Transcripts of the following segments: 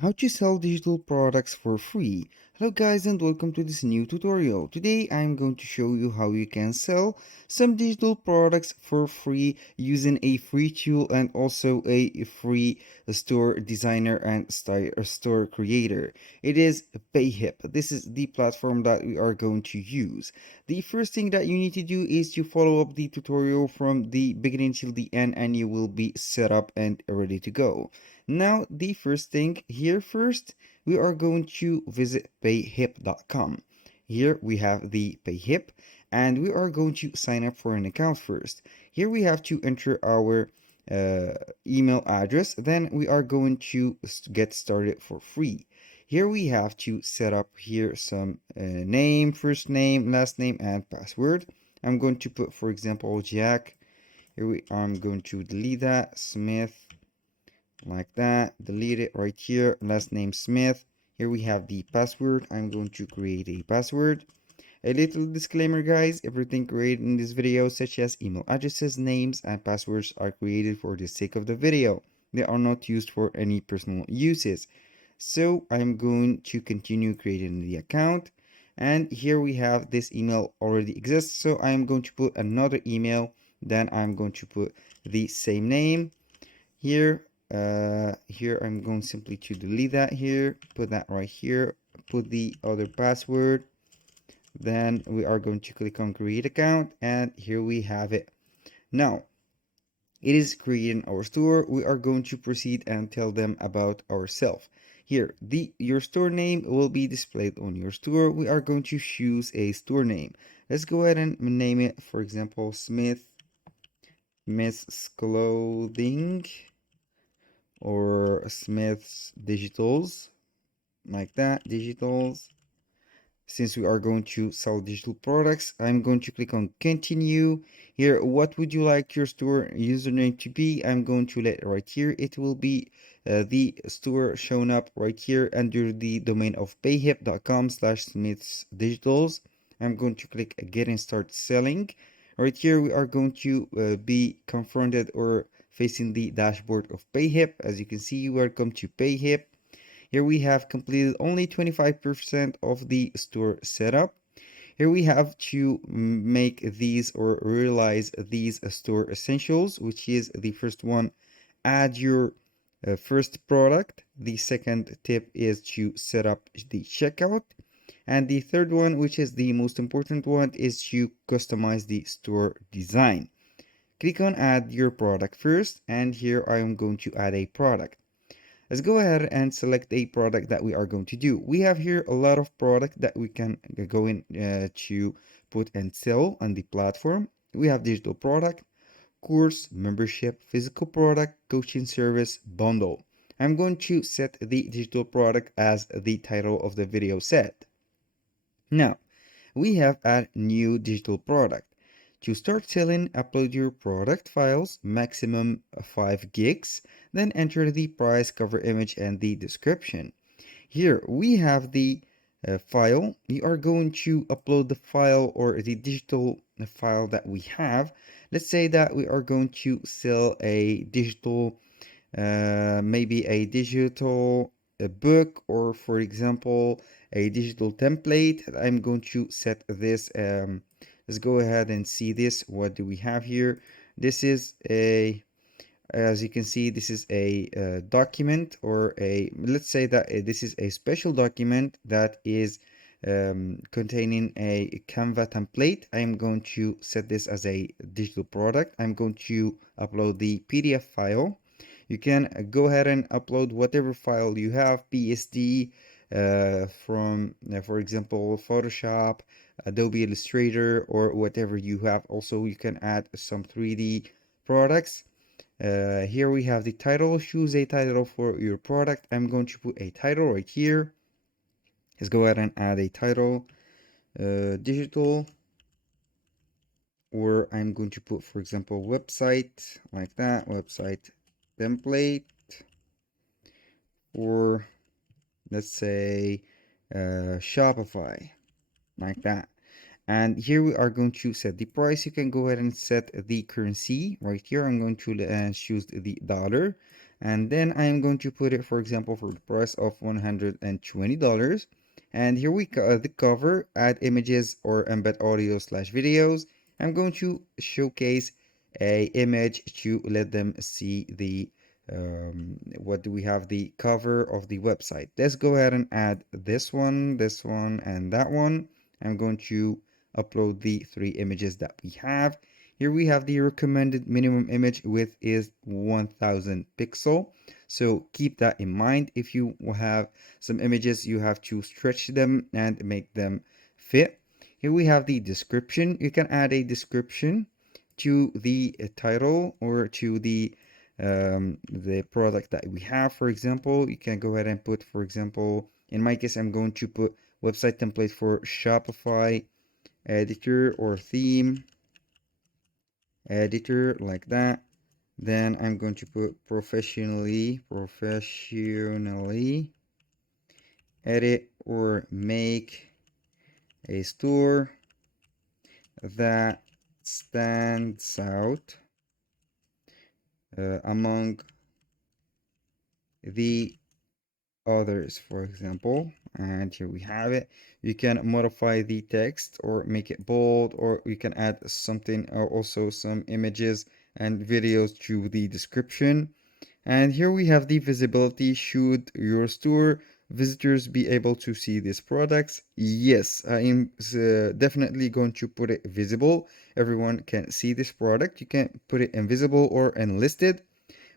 How to sell digital products for free. Hello guys and welcome to this new tutorial. Today I'm going to show you how you can sell some digital products for free using a free tool and also a free store designer and store creator. It is Payhip. This is the platform that we are going to use. The first thing that you need to do is to follow up the tutorial from the beginning till the end and you will be set up and ready to go. Now, the first thing here first, we are going to visit payhip.com. Here we have the Payhip and we are going to sign up for an account first. Here we have to enter our uh, email address. Then we are going to get started for free. Here we have to set up here some name, first name, last name, and password. I'm going to put, for example, Jack. I'm going to delete that, Smith, like that. Delete it right here. Last name Smith. Here we have the password. I'm going to create a password. A little disclaimer guys, everything created in this video such as email addresses, names, and passwords are created for the sake of the video. They are not used for any personal uses. So I'm going to continue creating the account. And here we have this email already exists. So I'm going to put another email. Then I'm going to put the same name here. Here I'm going simply to delete that here, put that right here, put the other password. Then we are going to click on create account and here we have it. Now it is creating our store. We are going to proceed and tell them about ourselves. Here, your store name will be displayed on your store. We are going to choose a store name. Let's go ahead and name it, for example, Smith's Clothing or Smith's Digitals, like that, Digitals. Since we are going to sell digital products, I'm going to click on continue. Here, what would you like your store username to be? I'm going to let right here. It will be the store shown up right here under the domain of payhip.com/smithsdigitals. I'm going to click get and start selling. Right here, we are going to be confronted or facing the dashboard of Payhip. As you can see, welcome to Payhip. Here we have completed only 25% of the store setup. Here we have to make these or realize these store essentials, which is the first one, add your first product. The second tip is to set up the checkout. And the third one, which is the most important one, is to customize the store design. Click on add your product first, and here I am going to add a product. Let's go ahead and select a product that we are going to do. We have here a lot of product that we can go in to put and sell on the platform. We have digital product, course, membership, physical product, coaching service, bundle. I'm going to set the digital product as the title of the video set. Now, we have add new digital product. To start selling, upload your product files, maximum 5 gigs, then enter the price, cover image, and the description. Here we have the file. We are going to upload the file or the digital file that we have. Let's say that we are going to sell a digital, maybe a digital book, or for example, a digital template. I'm going to set this. Let's go ahead and see this. What do we have here? This is a, as you can see, this is a document, or a, let's say that this is a special document that is containing a Canva template. I'm going to set this as a digital product. I'm going to upload the PDF file. You can go ahead and upload whatever file you have, PSD, from, for example, Photoshop, Adobe Illustrator, or whatever you have. Also, you can add some 3D products. Here we have the title. Choose a title for your product. I'm going to put a title right here. Let's go ahead and add a title, digital, or I'm going to put, for example, website, like that, website template, or let's say Shopify, like that. And here we are going to set the price. You can go ahead and set the currency right here. I'm going to choose the dollar. and then I'm going to put it, for example, for the price of $120. And here we the cover, add images or embed audio slash videos. I'm going to showcase a image to let them see the what do we have, the cover of the website. Let's go ahead and add this one, and that one. I'm going to upload the 3 images that we have. Here we have the recommended minimum image width is 1000 pixel. So keep that in mind. If you have some images, you have to stretch them and make them fit. Here we have the description. You can add a description to the title or to the product that we have. For example, you can go ahead and put, for example, in my case, I'm going to put website template for Shopify editor or theme editor, like that. Then I'm going to put professionally edit or make a store that stands out among the others, for example. And here we have it. You can modify the text or make it bold, or you can add something or also some images and videos to the description. And here we have the visibility. Should your store visitors be able to see these products? Yes, I am definitely going to put it visible. Everyone can see this product. You can put it invisible or unlisted.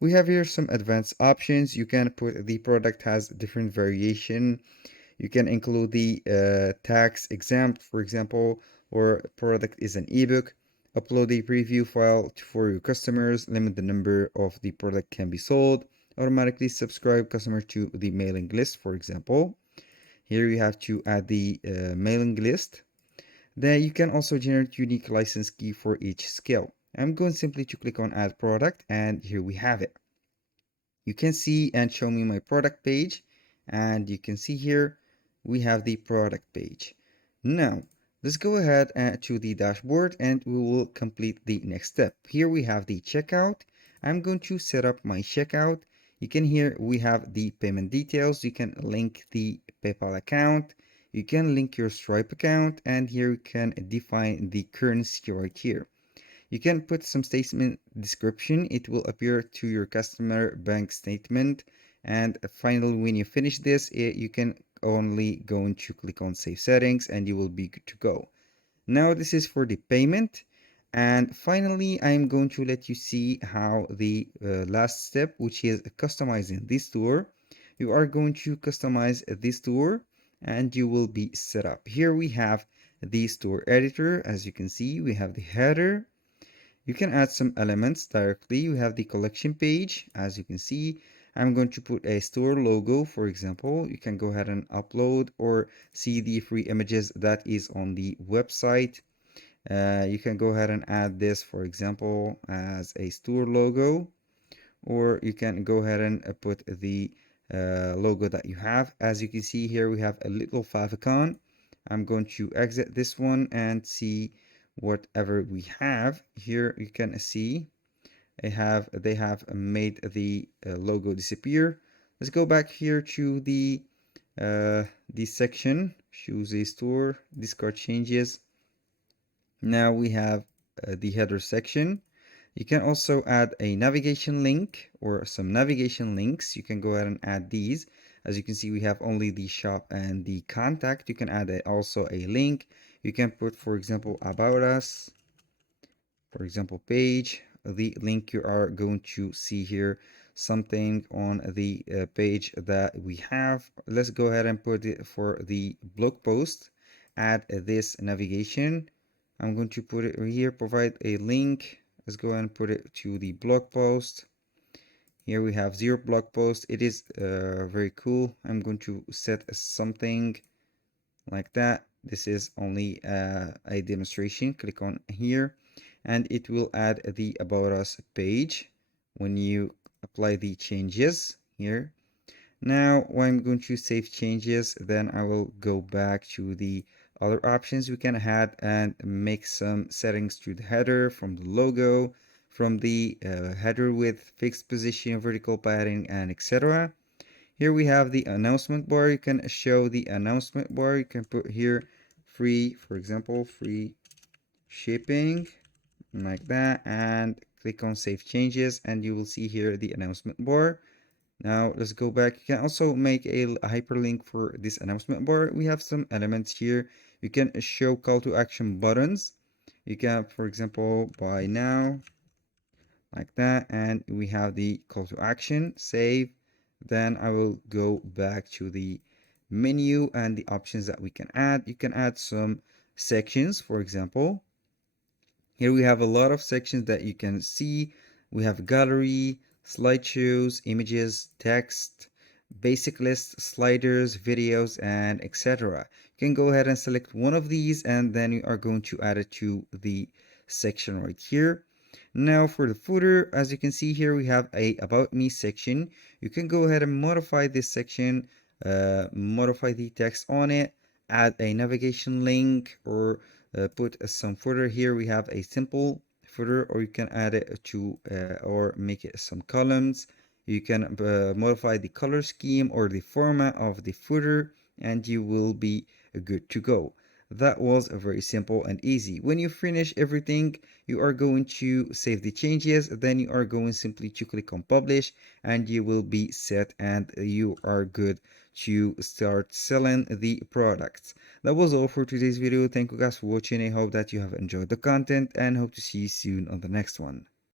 We have here some advanced options. You can put the product has different variation. You can include the tax exempt, for example, or product is an ebook. Upload a preview file for your customers. Limit the number of the product can be sold. Automatically subscribe customer to the mailing list, for example. Here you have to add the mailing list. Then you can also generate unique license key for each skill. I'm going simply to click on add product, and here we have it. You can see and show me my product page, and you can see here we have the product page. Now let's go ahead to the dashboard and we will complete the next step. Here we have the checkout. I'm going to set up my checkout. You can here we have the payment details. You can link the PayPal account, you can link your Stripe account, and here you can define the currency right here. You can put some statement description. It will appear to your customer bank statement. And finally, when you finish this, you can only go to click on save settings and you will be good to go. Now this is for the payment. And finally, I'm going to let you see how the last step, which is customizing this tour. You are going to customize this tour and you will be set up. Here we have the store editor. As you can see, we have the header. You can add some elements directly. You have the collection page. As you can see, I'm going to put a store logo, for example. You can go ahead and upload or see the free images that is on the website. You can go ahead and add this, for example, as a store logo, or you can go ahead and put the logo that you have. As you can see here, we have a little favicon. I'm going to exit this one and see whatever we have. Here you can see they have made the logo disappear. Let's go back here to the section, choose a store, discard changes. Now we have the header section. You can also add a navigation link or some navigation links. You can go ahead and add these. As you can see, we have only the shop and the contact. You can add also a link. You can put, for example, about us, for example, page. The link you are going to see here, something on the page that we have. Let's go ahead and put it for the blog post. Add this navigation. I'm going to put it here, provide a link. Let's go ahead and put it to the blog post. Here we have 0 blog post. It is very cool. I'm going to set something like that. This is only a demonstration. Click on here and it will add the about us page when you apply the changes here. Now when I'm going to save changes, then I will go back to the other options we can add and make some settings to the header from the logo. from the header width, fixed position, vertical padding, and etc. Here we have the announcement bar. You can show the announcement bar. You can put here free, for example, free shipping, like that, and click on save changes, and you will see here the announcement bar. Now let's go back. You can also make a hyperlink for this announcement bar. We have some elements here. You can show call to action buttons. You can, for example, buy now, like that, and we have the call to action. Save. Then I will go back to the menu and the options that we can add. You can add some sections, for example. Here we have a lot of sections that you can see. We have gallery, slideshows, images, text, basic list, sliders, videos, and etc. You can go ahead and select one of these, and then you are going to add it to the section right here. Now for the footer, as you can see here, we have a about me section. You can go ahead and modify this section, modify the text on it, add a navigation link, or put some footer. Here we have a simple footer, or you can add it to or make it some columns. You can modify the color scheme or the format of the footer, and you will be good to go. That was very simple and easy. When you finish everything, you are going to save the changes, then you are going simply to click on publish, and you will be set and you are good to start selling the products. That was all for today's video. Thank you guys for watching. I hope that you have enjoyed the content and hope to see you soon on the next one.